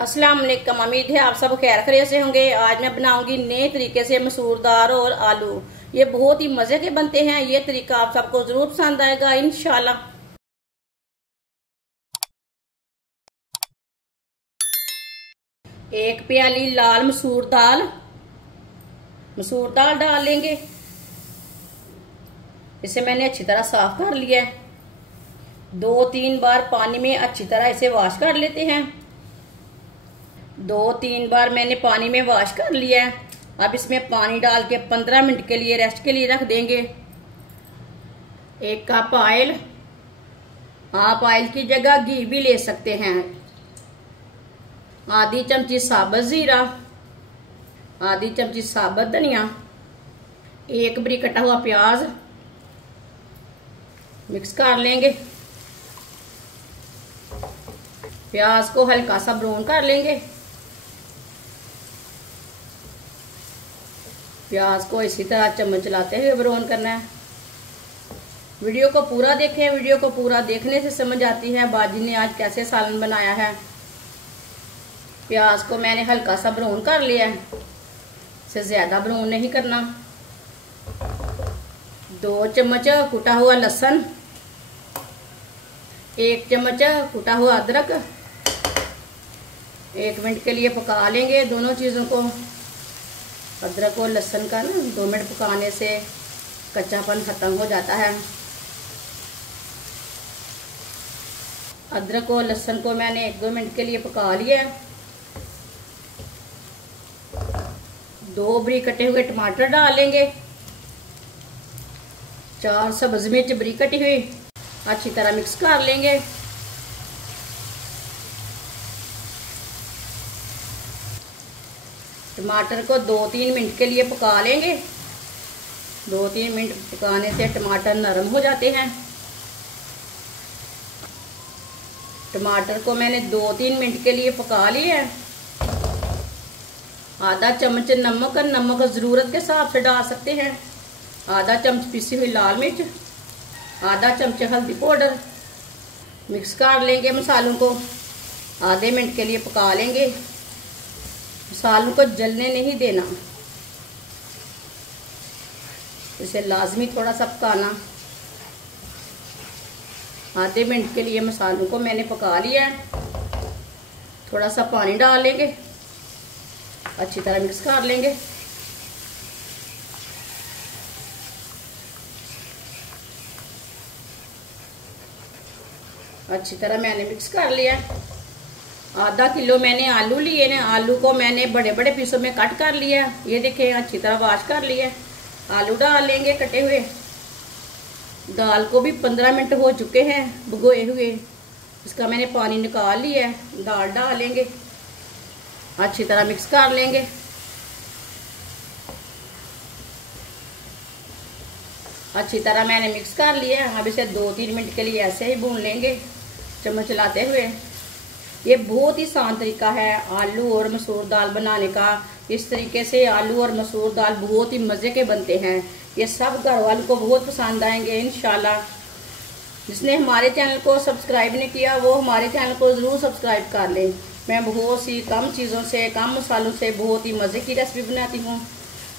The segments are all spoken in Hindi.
अस्सलाम वालेकुम। उम्मीद है आप सब खैर खैरियत से होंगे। आज मैं बनाऊंगी नए तरीके से मसूर दाल और आलू। ये बहुत ही मजे के बनते हैं। ये तरीका आप सबको जरूर पसंद आएगा इंशाल्लाह। एक प्याली लाल मसूर दाल डाल लेंगे। इसे मैंने अच्छी तरह साफ कर लिया है। 2-3 बार पानी में अच्छी तरह इसे वॉश कर लेते हैं। 2-3 बार मैंने पानी में वॉश कर लिया है। अब इसमें पानी डाल के 15 मिनट के लिए रेस्ट के लिए रख देंगे। 1 कप ऑयल, आप ऑयल की जगह घी भी ले सकते हैं। आधी चमची साबुत जीरा, आधी चमची साबुत धनिया, 1 बारीक कटा हुआ प्याज मिक्स कर लेंगे। प्याज को हल्का सा ब्राउन कर लेंगे। प्याज को इसी तरह चम्मच चलाते हुए ब्राउन करना है। वीडियो को पूरा देखें। वीडियो को पूरा देखने से समझ आती है बाजी ने आज कैसे सालन बनाया है। प्याज को मैंने हल्का सा ब्राउन कर लिया है, इसे ज्यादा ब्राउन नहीं करना। 2 चम्मच कुटा हुआ लहसुन, 1 चम्मच कुटा हुआ अदरक। 1 मिनट के लिए पका लेंगे दोनों चीजों को। अदरक और लहसुन का ना 2 मिनट पकाने से कच्चापन खत्म हो जाता है। अदरक और लहसुन को मैंने 1-2 मिनट के लिए पका लिया है। 2 बारीक कटे हुए टमाटर डाल लेंगे। 4 सब्ज मिर्च बारीक कटी हुई अच्छी तरह मिक्स कर लेंगे। टमाटर को 2-3 मिनट के लिए पका लेंगे। 2-3 मिनट पकाने से टमाटर नरम हो जाते हैं। टमाटर को मैंने 2-3 मिनट के लिए पका लिया है। आधा चम्मच नमक, नमक जरूरत के हिसाब से डाल सकते हैं। आधा चम्मच पिसी हुई लाल मिर्च, आधा चम्मच हल्दी पाउडर मिक्स कर लेंगे। मसालों को आधे मिनट के लिए पका लेंगे। मसालों को जलने नहीं देना, इसे लाजमी थोड़ा सा पकाना। आधे मिनट के लिए मसालों को मैंने पका लिया है। थोड़ा सा पानी डाल लेंगे, अच्छी तरह मिक्स कर लेंगे। अच्छी तरह मैंने मिक्स कर लिया। आधा किलो मैंने आलू लिए ना। आलू को मैंने बड़े बड़े पीसों में कट कर लिया। ये देखें अच्छी तरह वॉश कर लिया। आलू डाल लेंगे कटे हुए। दाल को भी 15 मिनट हो चुके हैं भिगोए हुए। इसका मैंने पानी निकाल लिया है। दाल डाल लेंगे, अच्छी तरह मिक्स कर लेंगे। अच्छी तरह मैंने मिक्स कर लिया। अब इसे 2-3 मिनट के लिए ऐसे ही भून लेंगे चम्मच चलाते हुए। ये बहुत ही आसान तरीका है आलू और मसूर दाल बनाने का। इस तरीके से आलू और मसूर दाल बहुत ही मज़े के बनते हैं। ये सब घर वालों को बहुत पसंद आएंगे इंशाल्लाह। जिसने हमारे चैनल को सब्सक्राइब नहीं किया वो हमारे चैनल को ज़रूर सब्सक्राइब कर लें। मैं बहुत सी कम चीज़ों से, कम मसालों से बहुत ही मज़े की रेसिपी बनाती हूँ।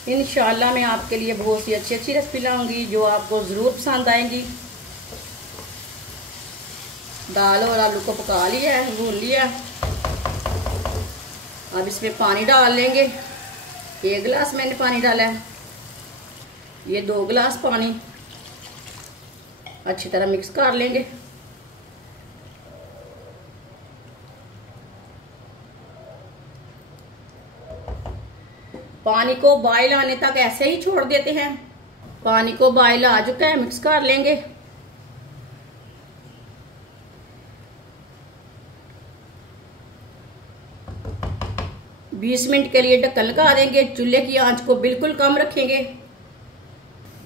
इंशाल्लाह मैं आपके लिए बहुत सी अच्छी अच्छी रेसिपी लाऊंगी जो आपको ज़रूर पसंद आएंगी। दाल और आलू को पका लिया है, भून लिया। अब इसमें पानी डाल लेंगे। 1 गिलास मैंने पानी डाला है, ये 2 गिलास पानी। अच्छी तरह मिक्स कर लेंगे। पानी को बॉयल आने तक ऐसे ही छोड़ देते हैं। पानी को बॉयल आ चुका है, मिक्स कर लेंगे। बीस मिनट के लिए ढक्कन लगा देंगे। चूल्हे की आंच को बिल्कुल कम रखेंगे।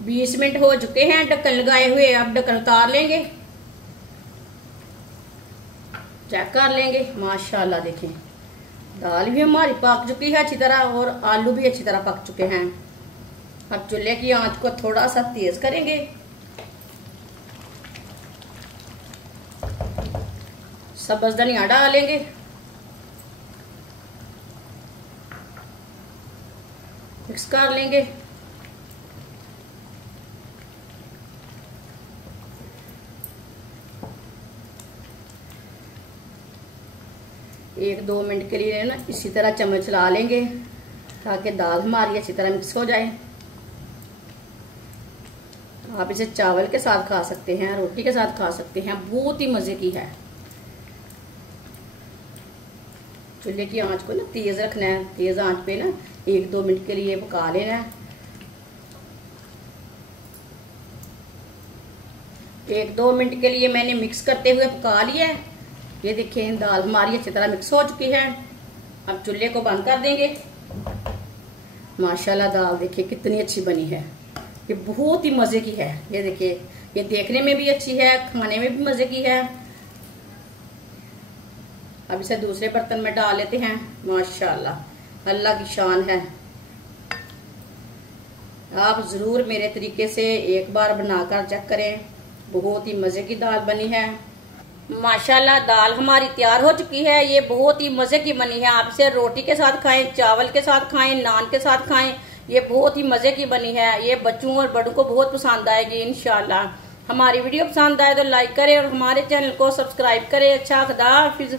20 मिनट हो चुके हैं ढक्कन लगाए हुए। अब ढक्कन उतार लेंगे, चेक कर लेंगे। माशाल्लाह देखें दाल भी हमारी पक चुकी है अच्छी तरह और आलू भी अच्छी तरह पक चुके हैं। अब चूल्हे की आंच को थोड़ा सा तेज करेंगे। सब्ज धनिया डालेंगे, मिक्स कर लेंगे। एक दो मिनट के लिए ना इसी तरह चम्मच चला लेंगे ताकि दाल हमारी अच्छी तरह मिक्स हो जाए। आप इसे चावल के साथ खा सकते हैं, रोटी के साथ खा सकते हैं, बहुत ही मजे की है। चूल्हे की आंच को ना तेज रखना है, तेज आंच पे ना एक दो मिनट के लिए पका लेना है। एक दो मिनट के लिए मैंने मिक्स करते हुए पका लिया है। ये देखिए दाल हमारी अच्छी तरह मिक्स हो चुकी है। अब चूल्हे को बंद कर देंगे। माशाल्लाह दाल देखिए कितनी अच्छी बनी है, ये बहुत ही मजे की है। ये देखिए ये देखने में भी अच्छी है, खाने में भी मजे की है। अब इसे दूसरे बर्तन में डाल लेते हैं। माशाल्लाह अल्लाह की शान है। आप जरूर मेरे तरीके से एक बार बनाकर चेक करें, बहुत ही मजे की दाल बनी है। माशाल्लाह दाल हमारी तैयार हो चुकी है। ये बहुत ही मजे की बनी है। आप इसे रोटी के साथ खाएं, चावल के साथ खाएं, नान के साथ खाएं, ये बहुत ही मजे की बनी है। ये बच्चों और बड़ों को बहुत पसंद आएगी इंशाल्लाह। हमारी वीडियो पसंद आए तो लाइक करें और हमारे चैनल को सब्सक्राइब करें। अच्छा खुदा हाफिज।